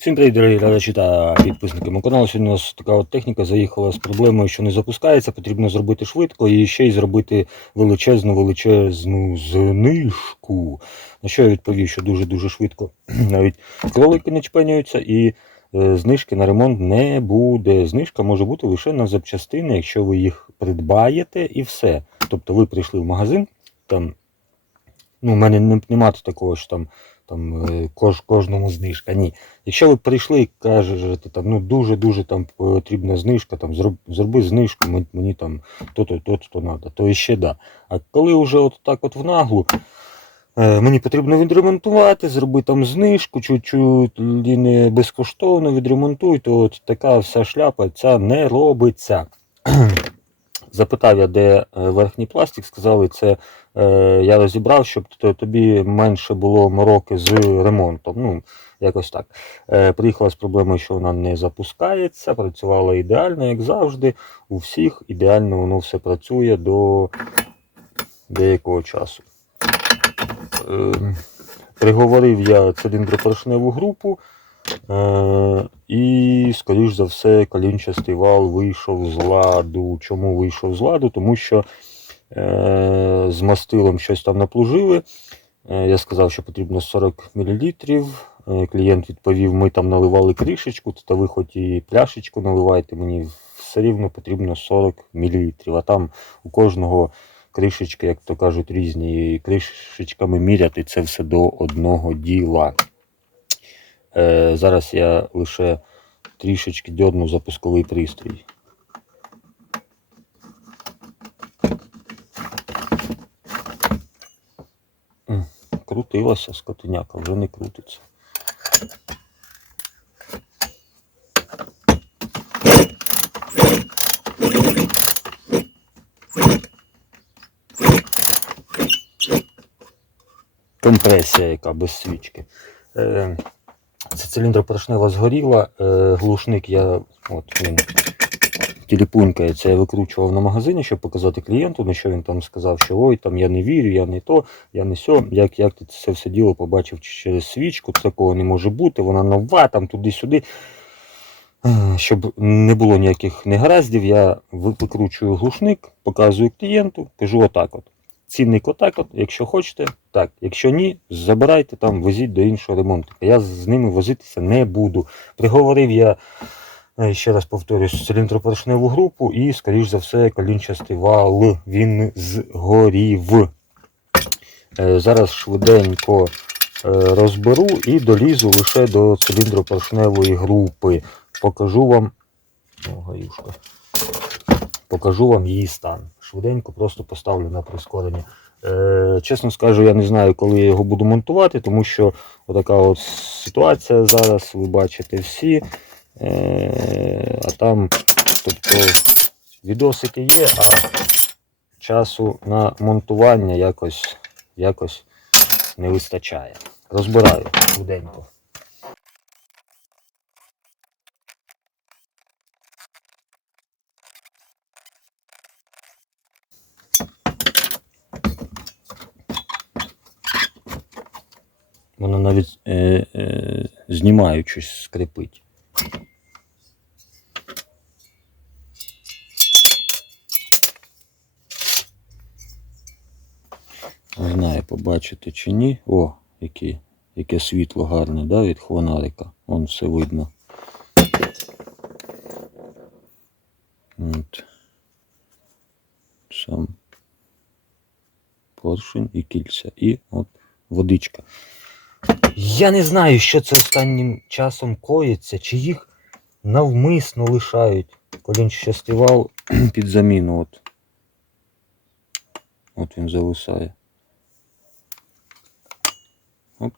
Всім привіт, дорогі глядачі та підписники мого каналу. Сьогодні у нас така от техніка заїхала з проблемою, що не запускається. Потрібно зробити швидко і ще й зробити величезну величезну знижку. На що я відповів, що дуже-дуже швидко. Навіть кролики не чпеняються і е, знижки на ремонт не буде. Знижка може бути лише на запчастини, якщо ви їх придбаєте і все. Тобто ви прийшли в магазин, там ну, у мене немає такого, що там, там е, кож, кожному знижка. Ні. Якщо ви прийшли і кажете, там, ну дуже-дуже там потрібна знижка, там, зроб, зроби знижку, мені, там то-то, то-то, то треба, то іще да. А коли вже от так от в наглу, е, мені потрібно відремонтувати, зроби там знижку, чуть-чуть не безкоштовно відремонтуй, то от така вся шляпа ця не робиться. Запитав я, де е, верхній пластик, сказали, це е, я розібрав, щоб тобі менше було мороки з ремонтом. Ну, якось так. Е, приїхала з проблемою, що вона не запускається, працювала ідеально, як завжди. У всіх ідеально воно все працює до деякого часу. Е, приговорив я циліндропоршневу групу. Е, і, скоріш за все, колінчастий вал вийшов з ладу. Чому вийшов з ладу? Тому що е, з мастилом щось там наплужили. Е, я сказав, що потрібно 40 мл. Клієнт відповів, ми там наливали кришечку, то ви хоч і пляшечку наливайте, мені все рівно потрібно 40 мл. А там у кожного кришечки, як то кажуть, різні. Кришечками міряти це все до одного діла. Е, зараз я лише трішечки дьорну запусковий пристрій. Крутилася скотиняка, вже не крутиться. Компресія, яка без свічки. Це циліндропоршнева згоріла, е, глушник я от він тіліпунькається, я викручував на магазині, щоб показати клієнту, на що він там сказав, що ой, там я не вірю, я не то, я не сьо. Як, як ти це все діло побачив через свічку, такого не може бути, вона нова, там туди-сюди. Е, Щоб не було ніяких негараздів, я викручую глушник, показую клієнту, кажу отак от. Цінник отак от, якщо хочете, так. Якщо ні, забирайте там, везіть до іншого ремонту. Я з ними возитися не буду. Приговорив я, е, ще раз повторюсь, циліндропоршневу групу і, скоріш за все, колінчастий вал. Він згорів. Е, Зараз швиденько е, розберу і долізу лише до циліндропоршневої групи. Покажу вам. О, гаюшка. Покажу вам її стан. Швиденько просто поставлю на прискорення. Е, чесно скажу, я не знаю, коли я його буду монтувати, тому що отака от ситуація зараз, ви бачите всі. Е, а там, тобто, відосики є, а часу на монтування якось, якось не вистачає. Розбираю швиденько. Воно навіть е, е, знімаючись скрипить. Не знаю, побачите чи ні. О, яке, яке світло гарне, да, від хвонарика. Вон все видно. От. Сам поршень і кільця. І от водичка. Я не знаю, що це останнім часом коїться, чи їх навмисно лишають. Колін щастивал під заміну. От. От він зависає. Оп.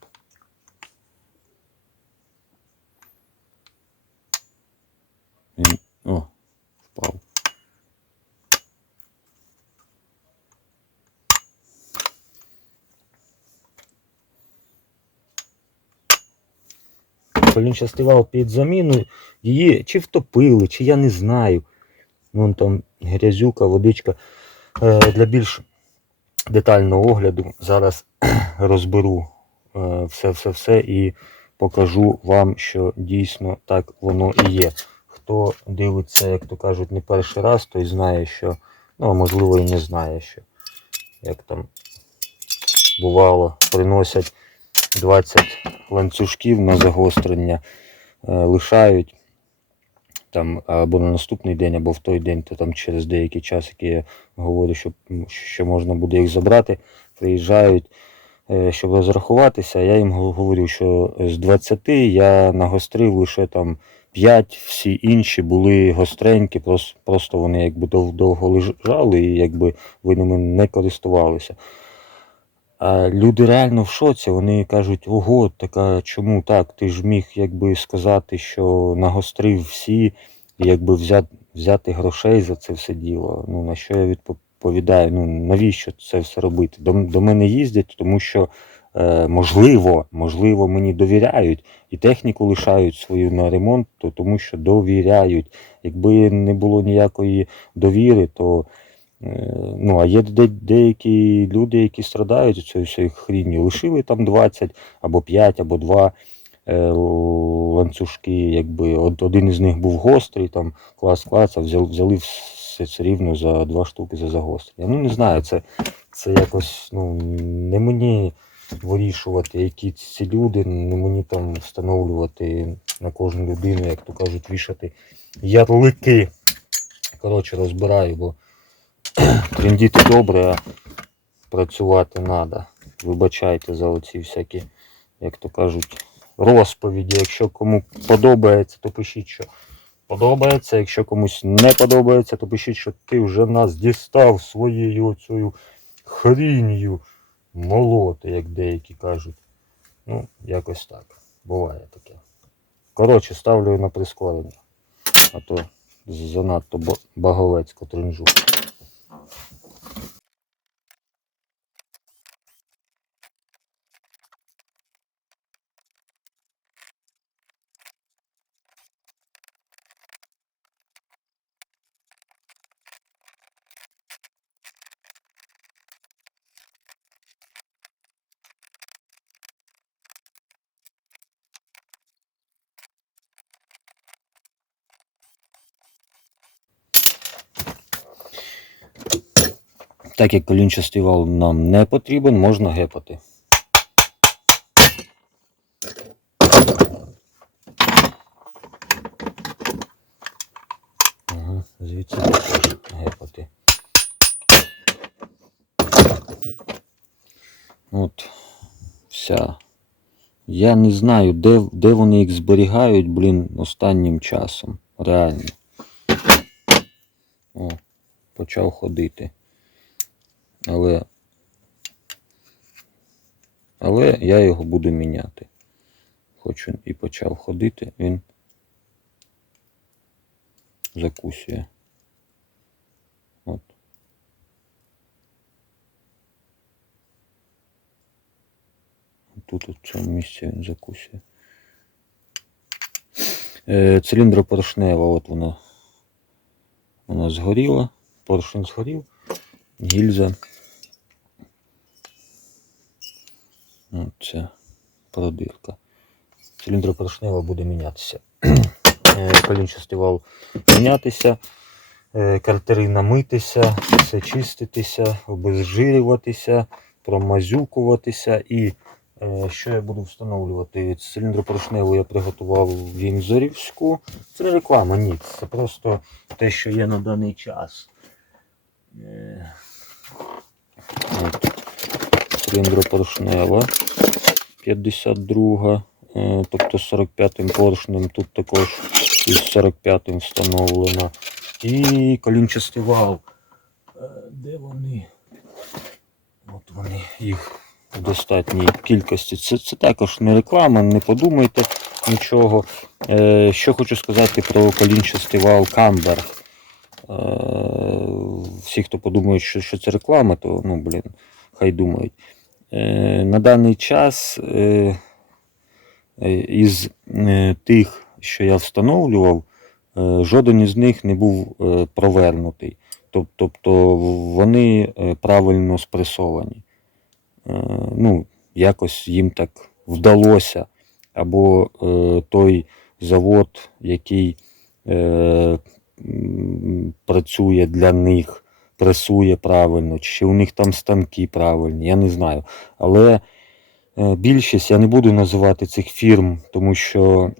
Він... О, впав. Колін частивав під заміну, її чи втопили, чи я не знаю. Вон там грязюка, водичка. Е, Для більш детального огляду зараз розберу все-все-все і покажу вам, що дійсно так воно і є. Хто дивиться, як то кажуть, не перший раз, той знає, що, ну, а можливо і не знає, що як там бувало, приносять 20 ланцюжків на загострення, е, лишають там або на наступний день, або в той день, то там через деякий час, який я говорю, що, що можна буде їх забрати, приїжджають, е, щоб розрахуватися. Я їм говорю, що з 20 я нагострив лише там 5, всі інші були гостренькі, просто, просто вони якби довго лежали і якби ви ними не користувалися. А люди реально в шоці, вони кажуть, ого, така чому так? Ти ж міг якби сказати, що нагострив всі, якби взяти, взяти грошей за це все діло. Ну на що я відповідаю? Ну навіщо це все робити? До, до мене їздять, тому що е, можливо, можливо, мені довіряють і техніку лишають свою на ремонт, то тому що довіряють. Якби не було ніякої довіри, то Ну, а є де- деякі люди, які страдають від цієї всієї хріні, лишили там 20 або 5, або 2 е, ланцюжки, якби од- один із них був гострий, там клас клас, а взяли все це рівно за два штуки за загострення. Ну не знаю, це, це якось ну, не мені вирішувати, які ці люди, не мені там встановлювати на кожну людину, як то кажуть, вішати ярлики. Коротше, розбираю, бо трендіти добре, а працювати треба. Вибачайте за оці всякі, як то кажуть, розповіді. Якщо кому подобається, то пишіть, що подобається. Якщо комусь не подобається, то пишіть, що ти вже нас дістав своєю оцею хрінью молоти, як деякі кажуть. Ну, якось так. Буває таке. Коротше, ставлю на прискорення. А то занадто баговецько тринжу. Okay. Так як колінчастий вал нам не потрібен, можна гепати. Ага, звідси також гепати. От, вся. Я не знаю, де, де вони їх зберігають, блін, останнім часом. Реально. О, почав ходити. Але. Але я його буду міняти. Хоч він і почав ходити, він закусує. От. Тут в цьому місці він закусує. Е, циліндропоршнева, от вона. Вона згоріла, поршень згорів, гільза. Оце продирка. Циліндропоршнева буде мінятися. Е, Колінчастий вал мінятися, е, картерина митися, все чиститися, обезжирюватися, промазюкуватися. І е, що я буду встановлювати? Циліндропоршневу я приготував вінзорівську. Це не реклама, ні. Це просто те, що є на даний час. От. Циліндропоршнева 52, е, тобто 45-м поршнем, тут також із 45-м встановлено. І колінчастий вал. Е, Де вони? От вони їх в достатній кількості. Це, це також не реклама, не подумайте нічого. Е, що хочу сказати про колінчастий вал Камбер. Е, всі, хто подумають, що, що це реклама, то ну, блін, хай думають. Е, на даний час е, е, із тих, що я встановлював, жоден із них не був провернутий. Тобто вони правильно спресовані. Ну, якось їм так вдалося або той завод, який працює для них, пресує правильно, чи у них там станки правильні, я не знаю. Але е, більшість я не буду називати цих фірм, тому що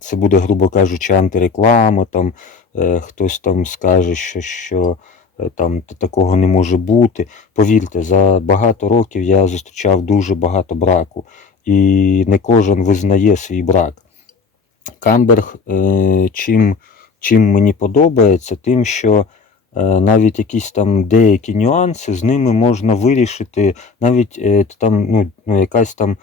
це буде, грубо кажучи, антиреклама. Там е, хтось там скаже, що, що е, там такого не може бути. Повірте, за багато років я зустрічав дуже багато браку, і не кожен визнає свій брак. Камберг чим, чим мені подобається, тим, що навіть якісь там деякі нюанси з ними можна вирішити, навіть е, там ну, ну, якась там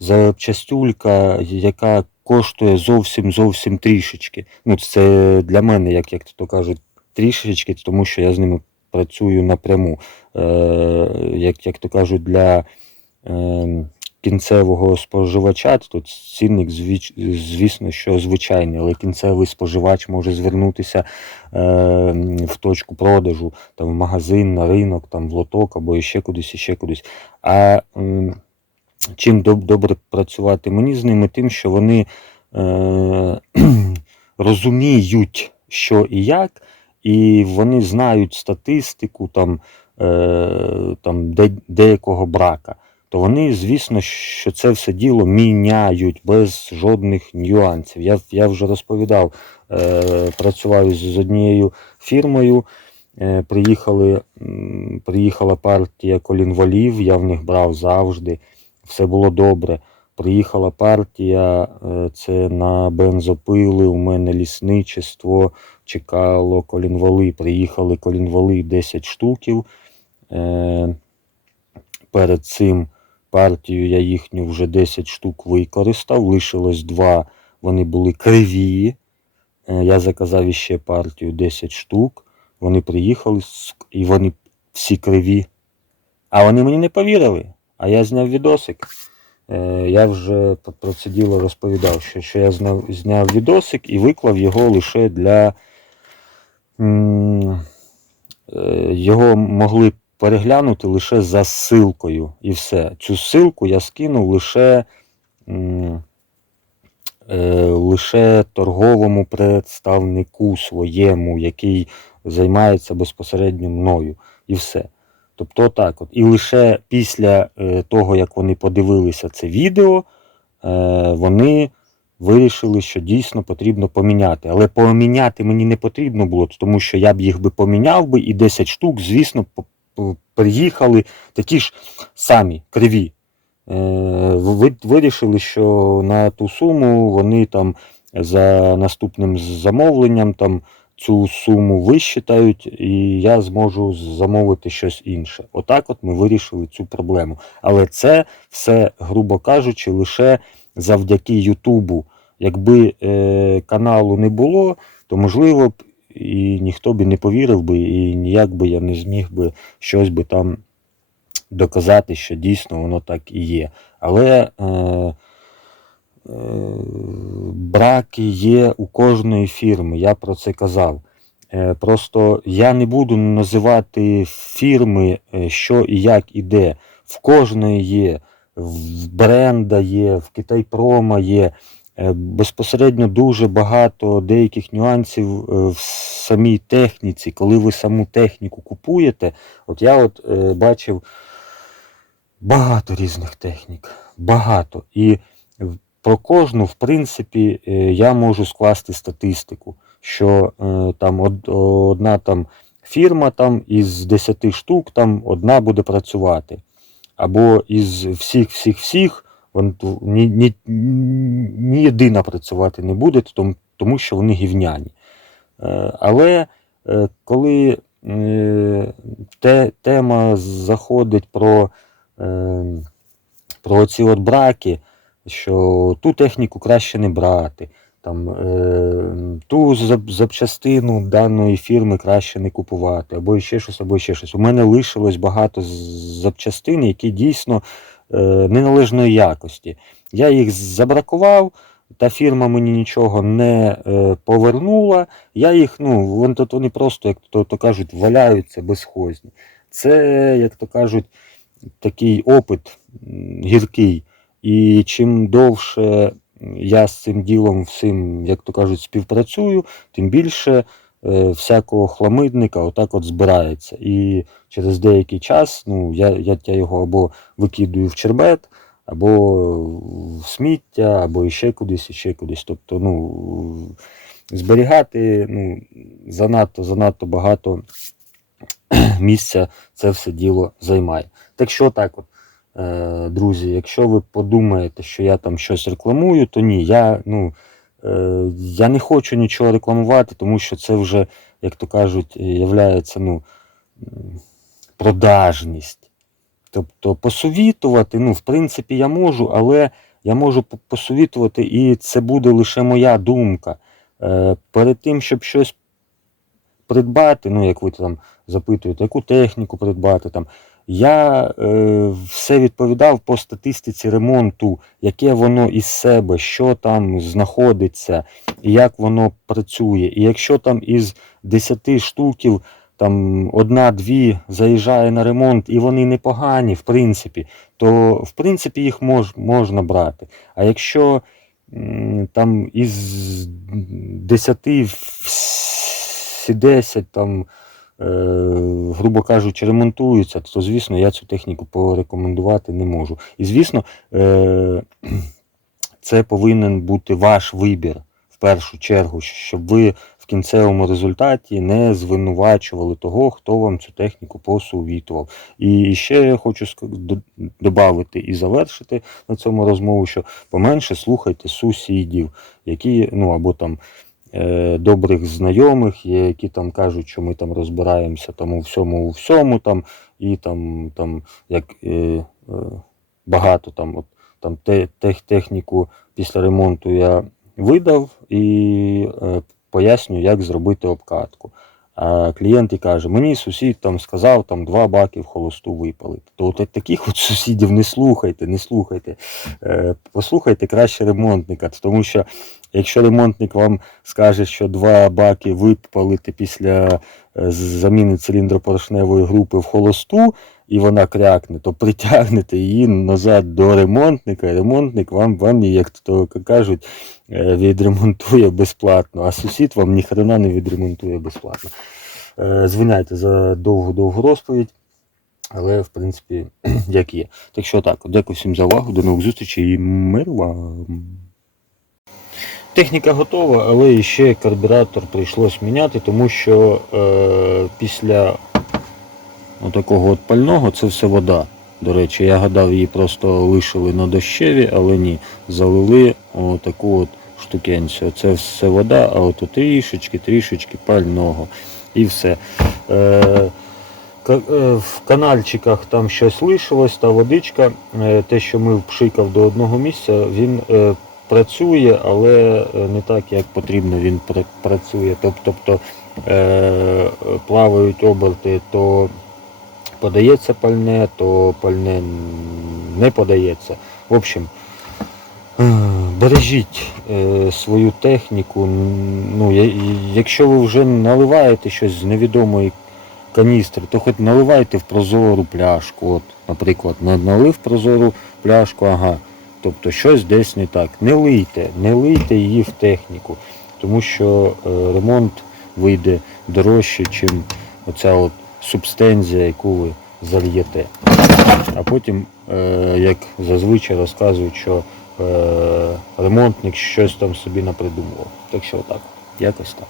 запчастюлька, яка коштує зовсім зовсім трішечки. Ну, це для мене, як, як то кажуть, трішечки, тому що я з ними працюю напряму. Е, як, як то кажуть, для е, кінцевого споживача, то цінник, звісно, що звичайний, але кінцевий споживач може звернутися е, в точку продажу, там, в магазин, на ринок, там, в лоток або ще кудись, ще кудись. А чим доб- добре працювати мені з ними, тим, що вони е, розуміють, що і як, і вони знають статистику там, е, там де, деякого брака. То вони, звісно, що це все діло міняють без жодних нюансів. Я, я вже розповідав, е, працював з однією фірмою. Е, приїхали, м, приїхала партія колінвалів, я в них брав завжди, все було добре. Приїхала партія, е, це на бензопили, у мене лісничество, чекало колінвали. Приїхали колінвали 10 штуків. Е, Перед цим партію я їхню вже 10 штук використав, лишилось два, вони були криві. Е, Я заказав іще партію 10 штук. Вони приїхали і вони всі криві. А вони мені не повірили. А я зняв відосик. Е, Я вже про- про це діло розповідав, що, що я зняв, зняв відосик і виклав його лише для. е, Його могли переглянути лише за ссылкою і все. Цю ссылку я скинув лише, е, лише торговому представнику своєму, який займається безпосередньо мною. І все. Тобто так от. І лише після е, того, як вони подивилися це відео, е, вони вирішили, що дійсно потрібно поміняти. Але поміняти мені не потрібно було, тому що я б їх би поміняв би, і 10 штук, звісно, приїхали такі ж самі криві. Е, ви- вирішили, що на ту суму вони там за наступним замовленням там цю суму вищитають, і я зможу замовити щось інше. Отак от ми вирішили цю проблему. Але це все, грубо кажучи, лише завдяки Ютубу. Якби е, каналу не було, то можливо б і ніхто б і не повірив би, і ніяк би я не зміг би щось би там доказати, що дійсно воно так і є. Але е, е, браки є у кожної фірми, я про це казав. Е, Просто я не буду називати фірми, е, що і як іде. В кожної є, в бренда є, в Китайпрома є. Е, Безпосередньо дуже багато деяких нюансів е, в самій техніці. Коли ви саму техніку купуєте, от я от е, бачив багато різних технік. Багато. І про кожну, в принципі, я можу скласти статистику, що там одна там фірма там із 10 штук там одна буде працювати. Або із всіх, ні, ні, ні єдина працювати не буде, тому, що вони гівняні. Е, Але е, коли е, те, тема заходить про, про ці от браки, що ту техніку краще не брати, там, ту запчастину даної фірми краще не купувати, або ще щось, або ще щось. У мене лишилось багато запчастин, які дійсно неналежної якості. Я їх забракував, та фірма мені нічого не е, повернула. Я їх, ну, вони, тут вони просто, як то, то кажуть, валяються безхозні. Це, як то кажуть, такий опит гіркий. І чим довше я з цим ділом всім, як то кажуть, співпрацюю, тим більше е, всякого хламидника отак от збирається. І через деякий час ну, я, я, його або викидую в чербет, або в сміття, або іще кудись, іще кудись. Тобто, ну, зберігати ну, занадто, занадто багато місця це все діло займає. Так що так от. Е, Друзі, якщо ви подумаєте, що я там щось рекламую, то ні, я, ну, е, я не хочу нічого рекламувати, тому що це вже, як то кажуть, являється ну, продажність. Тобто посовітувати, ну, в принципі, я можу, але я можу посовітувати, і це буде лише моя думка. Е, Перед тим, щоб щось придбати, ну, як ви там запитуєте, яку техніку придбати там. Я е, все відповідав по статистиці ремонту, яке воно із себе, що там знаходиться, і як воно працює. І якщо там із 10 штуків там одна-дві заїжджає на ремонт, і вони непогані, в принципі, то в принципі їх мож, можна брати. А якщо там із 10 всі 10 там грубо кажучи, ремонтуються, то звісно я цю техніку порекомендувати не можу. І звісно, е, це повинен бути ваш вибір в першу чергу, щоб ви в кінцевому результаті не звинувачували того, хто вам цю техніку посовітував. І ще я хочу додати і завершити на цьому розмову, що поменше слухайте сусідів, які, ну або там е, добрих знайомих, які там кажуть, що ми там розбираємося там у всьому, у всьому там, і там, там як е, е, багато там, от, там те, тех, техніку після ремонту я видав і е, пояснюю, як зробити обкатку. А клієнт і каже, мені сусід там сказав там два баки в холосту випалити. То от таких от сусідів не слухайте, не слухайте. Е, Послухайте краще ремонтника, тому що якщо ремонтник вам скаже, що два баки випалити після е, заміни циліндропорошневої групи в холосту, і вона крякне, то притягнете її назад до ремонтника, і ремонтник вам, вам як то кажуть, е, відремонтує безплатно, а сусід вам ніхрена не відремонтує безплатно. Е, Звиняйте за довгу-довгу розповідь, але в принципі, як є. Так що так, дякую всім за увагу, до нових зустрічей і мир вам. Техніка готова, але ще карбюратор прийшлось міняти, тому що е, після отакого от пального це все вода. До речі, я гадав, її просто лишили на дощеві, але ні, залили отаку от штукенцю. Це все вода, а от трішечки, трішечки пального. І все. Е, е, в канальчиках там щось лишилось, та водичка, е, те, що ми впшикав до одного місця, він е, працює, але не так, як потрібно він працює. Тоб- Тобто плавають оберти, то подається пальне, то пальне не подається. В общем, е, бережіть е, свою техніку. Ну, якщо ви вже наливаєте щось з невідомої каністри, то хоч наливайте в прозору пляшку. От, наприклад, на- налив прозору пляшку, ага. Тобто щось десь не так. Не лийте, не лийте її в техніку, тому що е, ремонт вийде дорожче, ніж оця от субстензія, яку ви зальєте. А потім, е, як зазвичай розказують, що е, ремонтник щось там собі напридумував. Так що так, якось так.